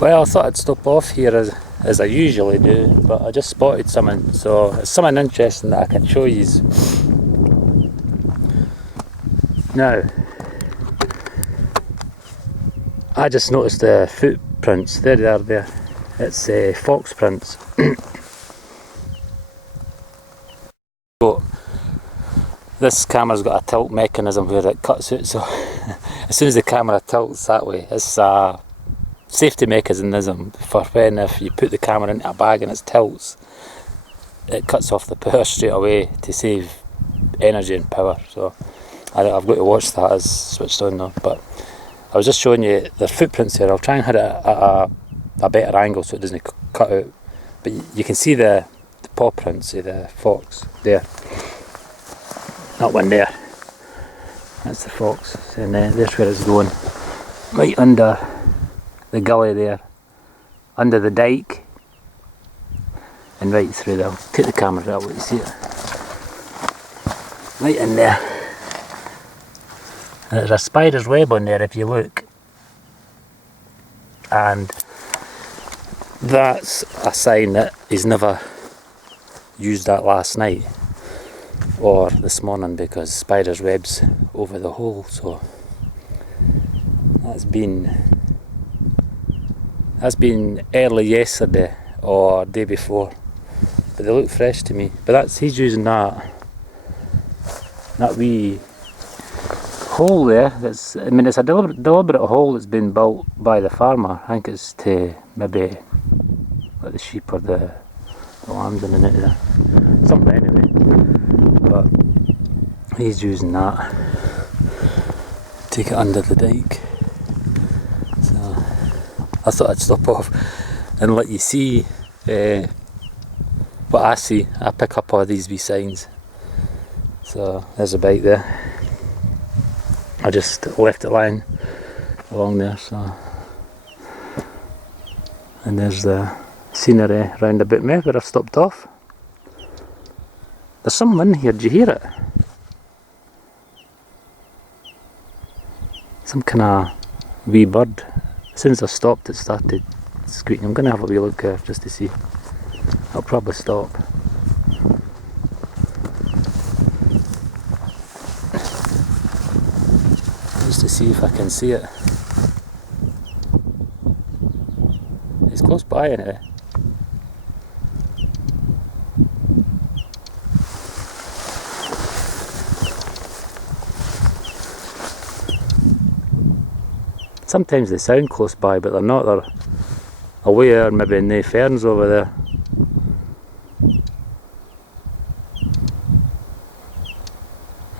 Well, I thought I'd stop off here as I usually do, but I just spotted something, so it's something interesting that I can show you. Now, I just noticed the footprints. There they are there. It's fox prints. But this camera's got a tilt mechanism where it cuts it, so as soon as the camera tilts that way, it's a safety mechanism for when if you put the camera into a bag and it tilts, it cuts off the power straight away to save energy and power. So I've got to watch that as switched on now. But I was just showing you the footprints here. I'll try and hit it at a better angle so it doesn't cut out. But you can see the paw prints of the fox there. That one there. That's the fox. And there's where it's going. Right under the gully there. Under the dike. And right through there. I'll take the camera out, let you see it. Right in there. And there's a spider's web on there if you look. And that's a sign that he's never used that last night or this morning, because spider's webs over the hole. So that's been early yesterday or day before, but they look fresh to me. But he's using that wee hole there. It's a deliberate hole that's been built by the farmer. I think it's to maybe let the sheep or the lambs in it there. Something anyway. But he's using that. Take it under the dike. So I thought I'd stop off and let you see what I see. I pick up all these wee signs. So there's a bike there. I just left it lying along there. So, and there's the scenery round about me where I've stopped off. There's something in here. Did you hear it? Some kind of wee bird. As soon as I stopped, it started squeaking. I'm going to have a wee look just to see. I'll probably stop. Just to see if I can see it. It's close by anyway. Sometimes they sound close by, but they're not. They're away or maybe in the ferns over there.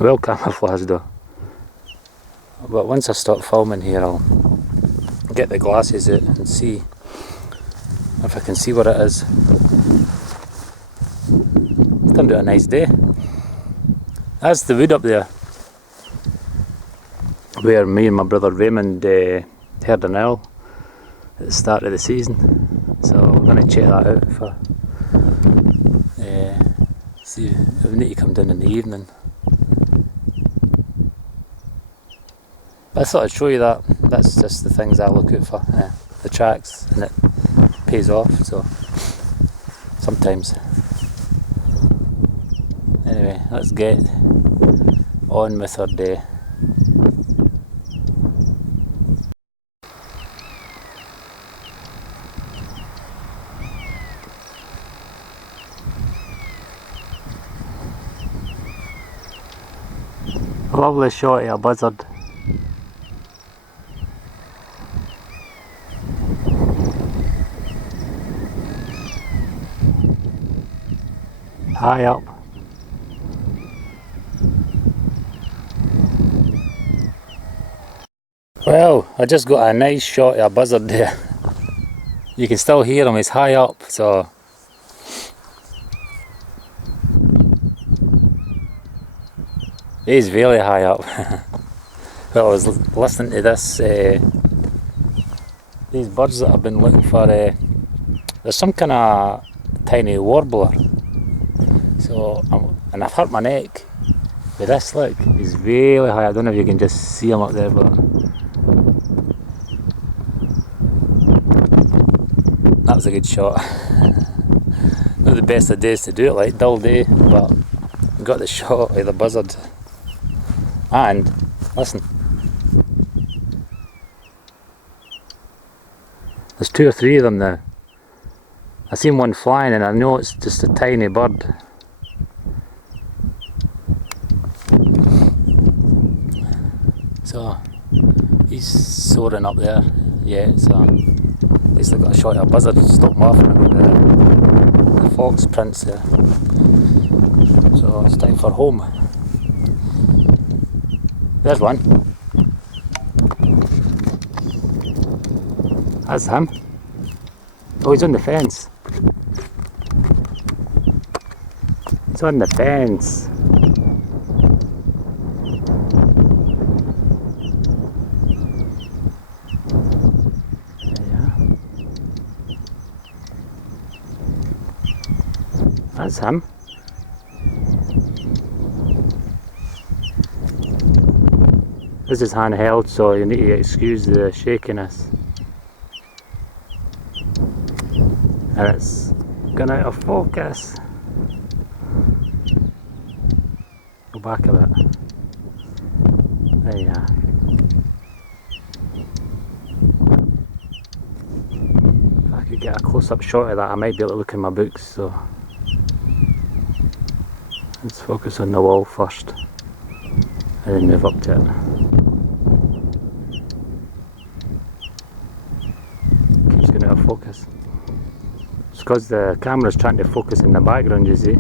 Well camouflaged though. But once I stop filming here, I'll get the glasses out and see if I can see what it is. It's turned out a nice day. That's the wood up there where me and my brother Raymond heard an owl at the start of the season. So we're going to check that out for see if we need to come down in the evening. I thought I'd show you that. That's just the things I look out for. The tracks, and it pays off, so sometimes. Anyway, let's get on with our day. A lovely shot of a buzzard. High up. Well, I just got a nice shot of a buzzard there. You can still hear him, he's high up, so he's really high up. Well, I was listening to this, these birds that I've been looking for. There's some kind of tiny warbler. So, and I've hurt my neck with this. Look, he's really high. I don't know if you can just see him up there, but was a good shot. Not the best of days to do it, like dull day, but got the shot of the buzzard. And listen, there's 2 or 3 of them now. I seen one flying and I know it's just a tiny bird. So he's soaring up there. Yeah, so at least I got a shot of a buzzard. Stop laughing at the fox prints there. So it's time for home. There's one. That's him. Oh, he's on the fence. He's on the fence. There you are. That's him. This is handheld, so you need to excuse the shakiness. And it's gone out of focus. Go back a bit. There you are. If I could get a close-up shot of that, I might be able to look in my books. So let's focus on the wall first, and then move up to it. Keeps going out of focus. It's because the camera's trying to focus in the background, you see.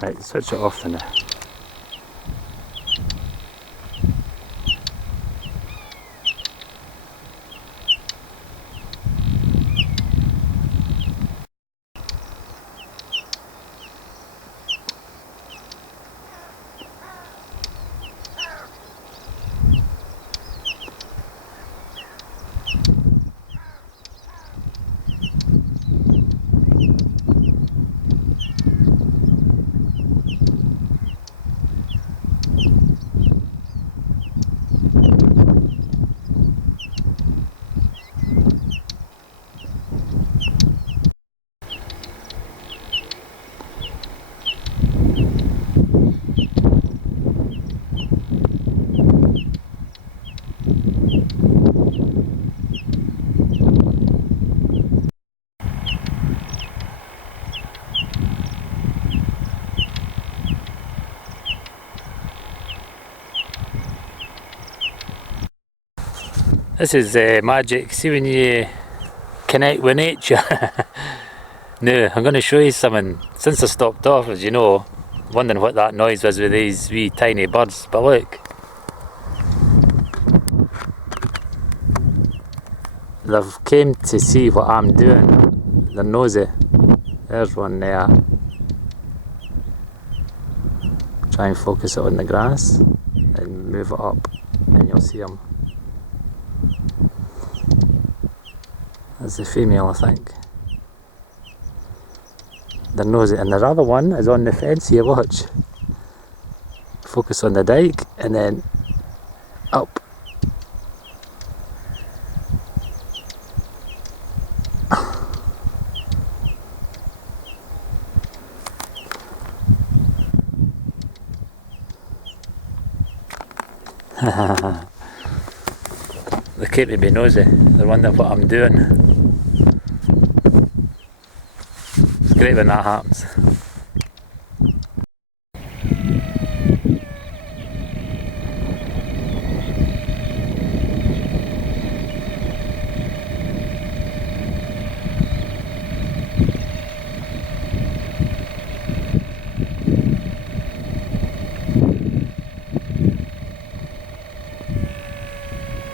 Right, switch it off now. This is magic. See when you connect with nature. Now I'm going to show you something. Since I stopped off, as you know, wondering what that noise was with these wee tiny birds. But look, they've came to see what I'm doing. They're nosy. There's one there. Try and focus it on the grass and move it up, and you'll see them. That's the female, I think. They're nosy, and the other one is on the fence here, watch. Focus on the dike, and then up. They keep me be nosy. They're wondering what I'm doing. It's great when that happens.